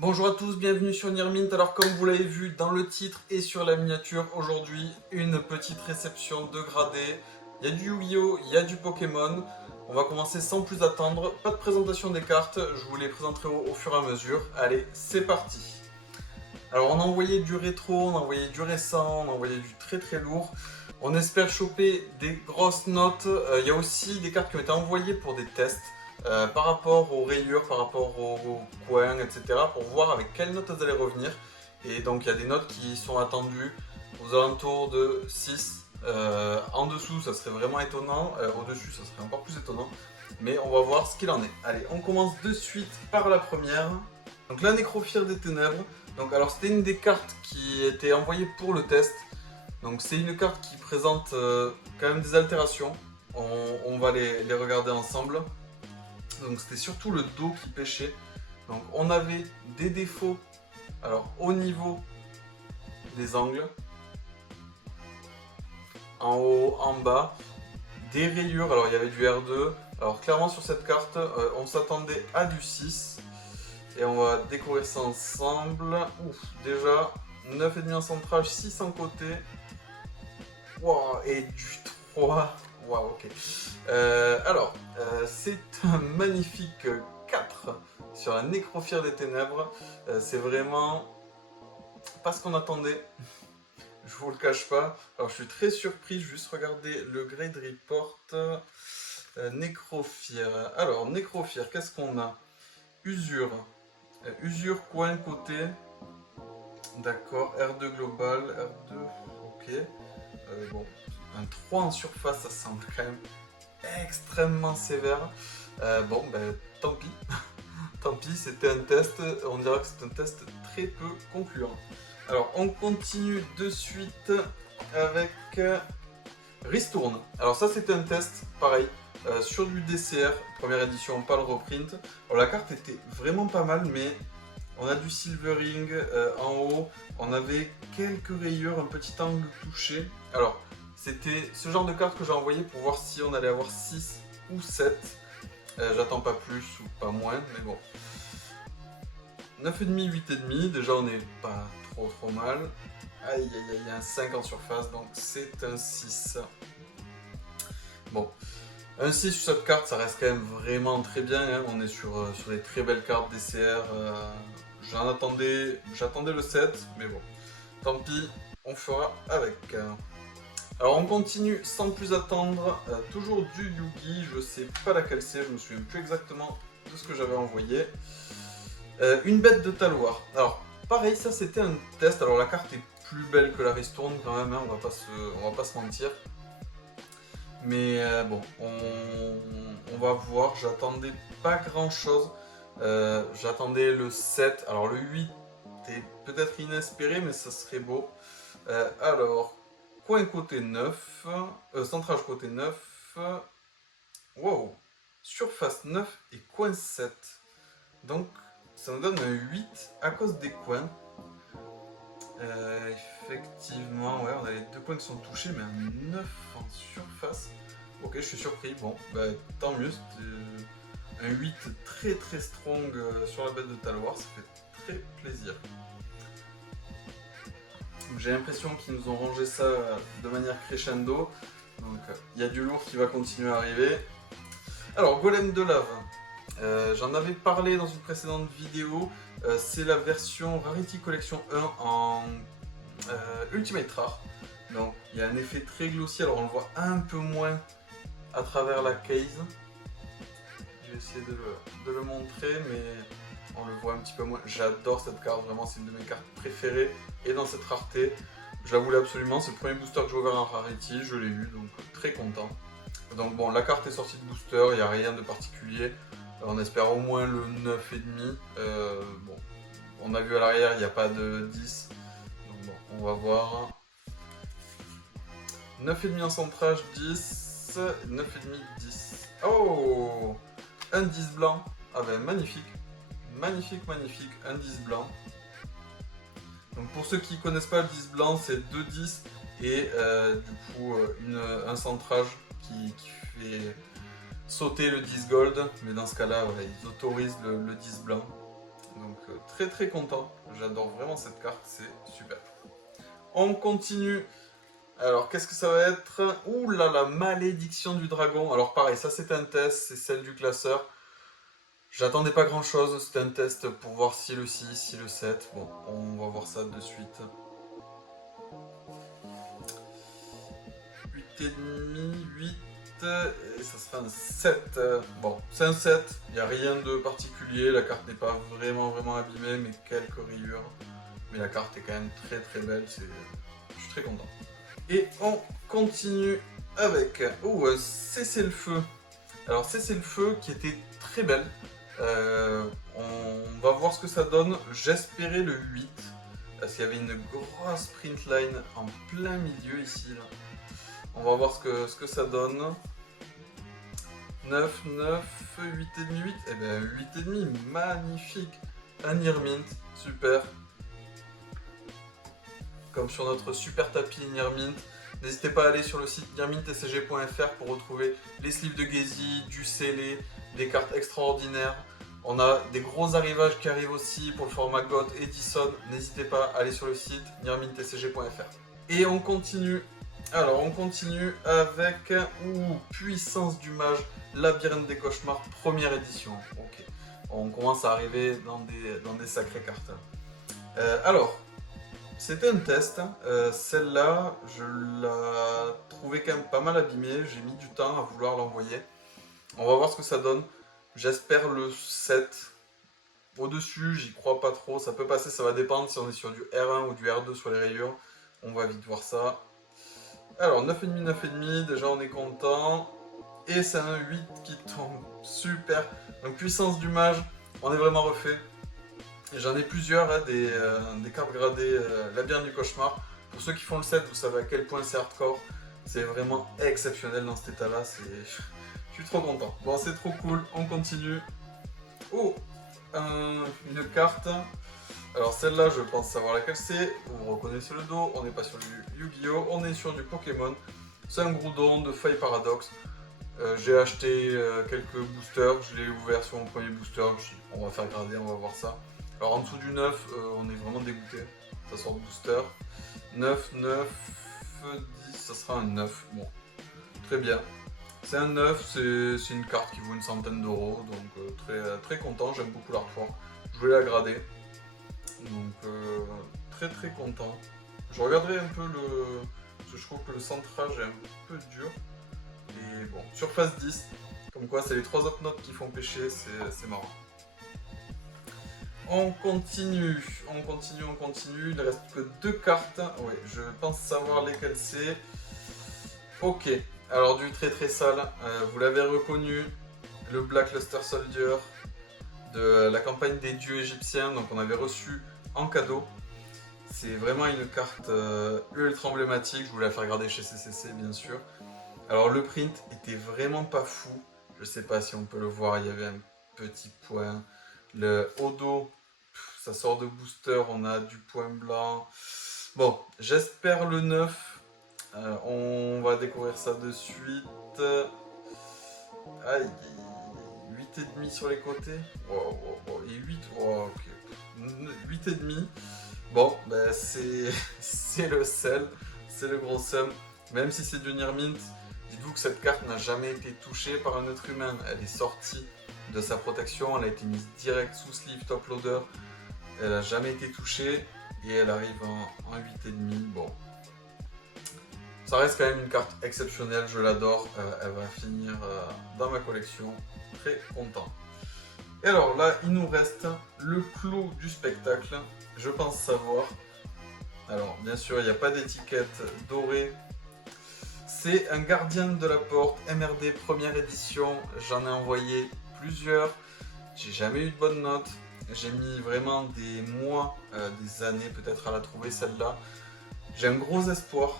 Bonjour à tous, bienvenue sur Nirmint. Alors comme vous l'avez vu dans le titre et sur la miniature, aujourd'hui une petite réception de gradé. Il y a du Yu-Gi-Oh, il y a du Pokémon. On va commencer sans plus attendre. Pas de présentation des cartes, je vous les présenterai au fur et à mesure. Allez, c'est parti. Alors on a envoyé du rétro, on a envoyé du récent, on a envoyé du très très lourd. On espère choper des grosses notes. Il y a aussi des cartes qui ont été envoyées pour des tests. Par rapport aux rayures, par rapport aux coins, etc. pour voir avec quelles notes elles allaient revenir. Et donc il y a des notes qui sont attendues aux alentours de 6. En dessous, ça serait vraiment étonnant. Au-dessus, ça serait encore plus étonnant. Mais on va voir ce qu'il en est. Allez, on commence de suite par la première. Donc la Nécrophire des Ténèbres. Donc alors c'était une des cartes qui était envoyée pour le test. Donc c'est une carte qui présente quand même des altérations. On va les regarder ensemble. Donc c'était surtout le dos qui pêchait. Donc on avait des défauts, alors au niveau des angles, en haut, en bas, des rayures, alors il y avait du R2. Alors clairement sur cette carte, on s'attendait à du 6. Et on va découvrir ça ensemble. Ouf, déjà 9,5 en centrage, 6 en côté. Wow, et du 3. Waouh, ok. C'est un magnifique 4 sur la Nécrophire des Ténèbres. C'est vraiment pas ce qu'on attendait. Je vous le cache pas. Alors je suis très surpris. Juste regarder le grade report. Nécrophire. Alors Nécrophire, qu'est-ce qu'on a? Usure. Usure coin côté. D'accord. R2 global. R2. Ok. Bon. Un 3 en surface, ça semble quand même extrêmement sévère. Bon, ben tant pis. Tant pis, c'était un test. On dira que c'est un test très peu concluant. Alors, on continue de suite avec Ristourne. Alors ça, c'était un test, pareil, sur du DCR, première édition, pas le reprint. Alors la carte était vraiment pas mal, mais on a du silvering en haut. On avait quelques rayures, un petit angle touché. Alors, c'était ce genre de carte que j'ai envoyé pour voir si on allait avoir 6 ou 7. J'attends pas plus ou pas moins, mais bon. 9,5, 8,5, déjà on n'est pas trop mal. Aïe aïe aïe, un 5 en surface, donc c'est un 6. Bon, un 6 sur cette carte, ça reste quand même vraiment très bien. Hein. On est sur des très belles cartes DCR. J'attendais le 7, mais bon, tant pis, on fera avec. Alors on continue sans plus attendre, toujours du Yugi, je sais pas laquelle c'est, je me souviens plus exactement de ce que j'avais envoyé. Une bête de Taloir. Alors pareil, ça c'était un test, alors la carte est plus belle que la Ristourne quand même, hein, on va pas se mentir. Mais bon, on va voir, j'attendais pas grand chose, j'attendais le 7, alors le 8 était peut-être inespéré mais ça serait beau. Alors, coin côté 9, centrage côté 9, wow, surface 9 et coin 7. Donc, ça nous donne un 8 à cause des coins. Effectivement, ouais, on a les deux coins qui sont touchés, mais un 9 en surface. Ok, je suis surpris, bon, bah, tant mieux, c'était un 8 très strong sur la bête de Taloir, ça fait très plaisir. J'ai l'impression qu'ils nous ont rangé ça de manière crescendo. Donc il y a du lourd qui va continuer à arriver. Alors Golem de lave. J'en avais parlé dans une précédente vidéo. C'est la version Rarity Collection 1 en Ultimate Rare. Donc il y a un effet très glossy. Alors on le voit un peu moins à travers la case. Je vais essayer de le montrer, mais on le voit un petit peu moins. J'adore cette carte, vraiment c'est une de mes cartes préférées. Et dans cette rareté, je la voulais absolument. C'est le premier booster que j'ai ouvert en Rarity, je l'ai eu, donc très content. Donc bon, la carte est sortie de booster, il n'y a rien de particulier. On espère au moins le 9,5. Bon, on a vu à l'arrière, il n'y a pas de 10. Donc bon, on va voir. 9,5 en centrage, 10. 9,5, 10. Oh, un 10 blanc. Ah ben magnifique. Magnifique, un 10 blanc. Donc pour ceux qui ne connaissent pas le 10 blanc, c'est 2 10 et du coup un centrage qui fait sauter le 10 gold. Mais dans ce cas-là, voilà, ils autorisent le 10 blanc. Donc très très content. J'adore vraiment cette carte, c'est super. On continue. Alors qu'est-ce que ça va être? Ouh là la malédiction du dragon. Alors pareil, ça c'est un test, c'est celle du classeur. J'attendais pas grand chose, c'était un test pour voir si le 6, si le 7. Bon, on va voir ça de suite. 8,5, 8, et ça sera un 7. Bon, c'est un 7, il n'y a rien de particulier, la carte n'est pas vraiment abîmée, mais quelques rayures. Mais la carte est quand même très belle, je suis très content. Et on continue avec Cessez le feu. Alors Cessez le feu qui était très belle. On va voir ce que ça donne. J'espérais le 8 parce qu'il y avait une grosse print line en plein milieu ici. Là. On va voir ce que ça donne. 9, 9, 8,5, 8. Eh bien 8,5, magnifique. Un Nirmint, super. Comme sur notre super tapis Nirmint. N'hésitez pas à aller sur le site nirminttcg.fr pour retrouver les sleeves de Gezi, du scellé, des cartes extraordinaires. On a des gros arrivages qui arrivent aussi pour le format GOT Edison. N'hésitez pas à aller sur le site nirminttcg.fr. Et on continue. Alors on continue avec Puissance du Mage, Labyrinthe des Cauchemars, première édition. Ok. On commence à arriver dans des sacrées cartes. Alors, c'était un test. Celle-là, je la trouvais quand même pas mal abîmée. J'ai mis du temps à vouloir l'envoyer. On va voir ce que ça donne. J'espère le 7. Au-dessus, j'y crois pas trop. Ça peut passer, ça va dépendre si on est sur du R1 ou du R2 sur les rayures. On va vite voir ça. Alors, 9,5, 9,5. Déjà, on est content. Et c'est un 8 qui tombe. Super. Donc, puissance du mage. On est vraiment refait. J'en ai plusieurs, hein, des cartes gradées Labyrinthe du Cauchemar. Pour ceux qui font le set, vous savez à quel point c'est hardcore. C'est vraiment exceptionnel dans cet état-là. Je suis trop content. Bon, c'est trop cool. On continue. Oh, une carte. Alors celle-là, je pense savoir laquelle c'est. Vous reconnaissez le dos. On n'est pas sur du Yu-Gi-Oh! On est sur du Pokémon. C'est un Groudon de Feuille Paradox. J'ai acheté quelques boosters. Je l'ai ouvert sur mon premier booster. On va faire grader, on va voir ça. Alors en dessous du 9, on est vraiment dégoûté. Ça sort de booster. 9, 9, 10, ça sera un 9. Bon, très bien. C'est un 9, c'est une carte qui vaut une centaine d'euros. Donc très content, j'aime beaucoup l'artwork. Je voulais la grader. Donc très content. Je regarderai un peu le... Parce que je trouve que le centrage est un peu dur. Et bon, surface 10. Comme quoi, c'est les 3 autres notes qui font pêcher, c'est marrant. On continue. Il ne reste que 2 cartes. Oui, je pense savoir lesquelles c'est. Ok, alors du très sale. Vous l'avez reconnu, le Black Luster Soldier de la campagne des dieux égyptiens. Donc on avait reçu en cadeau. C'est vraiment une carte ultra emblématique. Je voulais la faire garder chez CCC, bien sûr. Alors le print était vraiment pas fou. Je sais pas si on peut le voir, il y avait un petit point. Le haut dos, ça sort de booster, on a du point blanc. Bon, j'espère le 9. On va découvrir ça de suite. Aïe, 8,5 sur les côtés. Wow. Et 8, ok. 8,5. Bon, ben c'est le sel, c'est le gros sum. Même si c'est du Nirmint, dites-vous que cette carte n'a jamais été touchée par un être humain. Elle est sortie de sa protection, elle a été mise direct sous sleeve top loader. Elle n'a jamais été touchée et elle arrive en 8,5. Bon. Ça reste quand même une carte exceptionnelle, je l'adore. Elle va finir dans ma collection. Très content. Et alors là, il nous reste le clou du spectacle. Je pense savoir. Alors, bien sûr, il n'y a pas d'étiquette dorée. C'est un gardien de la porte, MRD première édition. J'en ai envoyé plusieurs. J'ai jamais eu de bonne note. J'ai mis vraiment des mois, des années peut-être à la trouver celle-là. J'ai un gros espoir.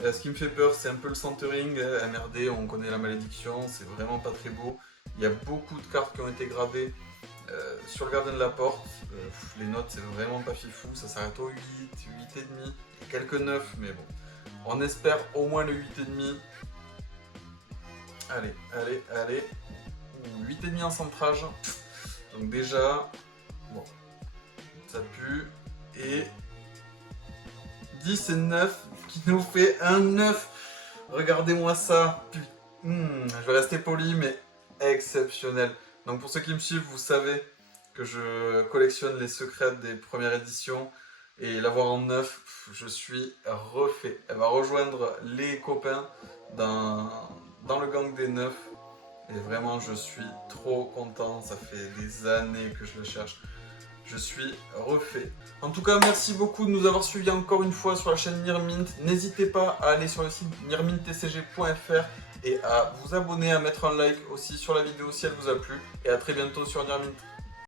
Ce qui me fait peur, c'est un peu le centering. MRD, on connaît la malédiction, c'est vraiment pas très beau. Il y a beaucoup de cartes qui ont été gravées sur le gardien de la porte. Les notes, c'est vraiment pas fifou. Ça s'arrête au 8, 8,5. Il y a quelques 9, mais bon. On espère au moins le 8,5. Allez. 8,5 en centrage. Donc déjà, bon. Ça pue. Et 10 et 9 qui nous fait un 9. Regardez-moi ça. Je vais rester poli, mais exceptionnel. Donc pour ceux qui me suivent, vous savez que je collectionne les secrets des premières éditions. Et l'avoir en 9, je suis refait. Elle va rejoindre les copains dans le gang des 9. Et vraiment, je suis trop content. Ça fait des années que je le cherche. Je suis refait. En tout cas, merci beaucoup de nous avoir suivis encore une fois sur la chaîne Nirmint. N'hésitez pas à aller sur le site nirminttcg.fr et à vous abonner, à mettre un like aussi sur la vidéo si elle vous a plu. Et à très bientôt sur Nirmint.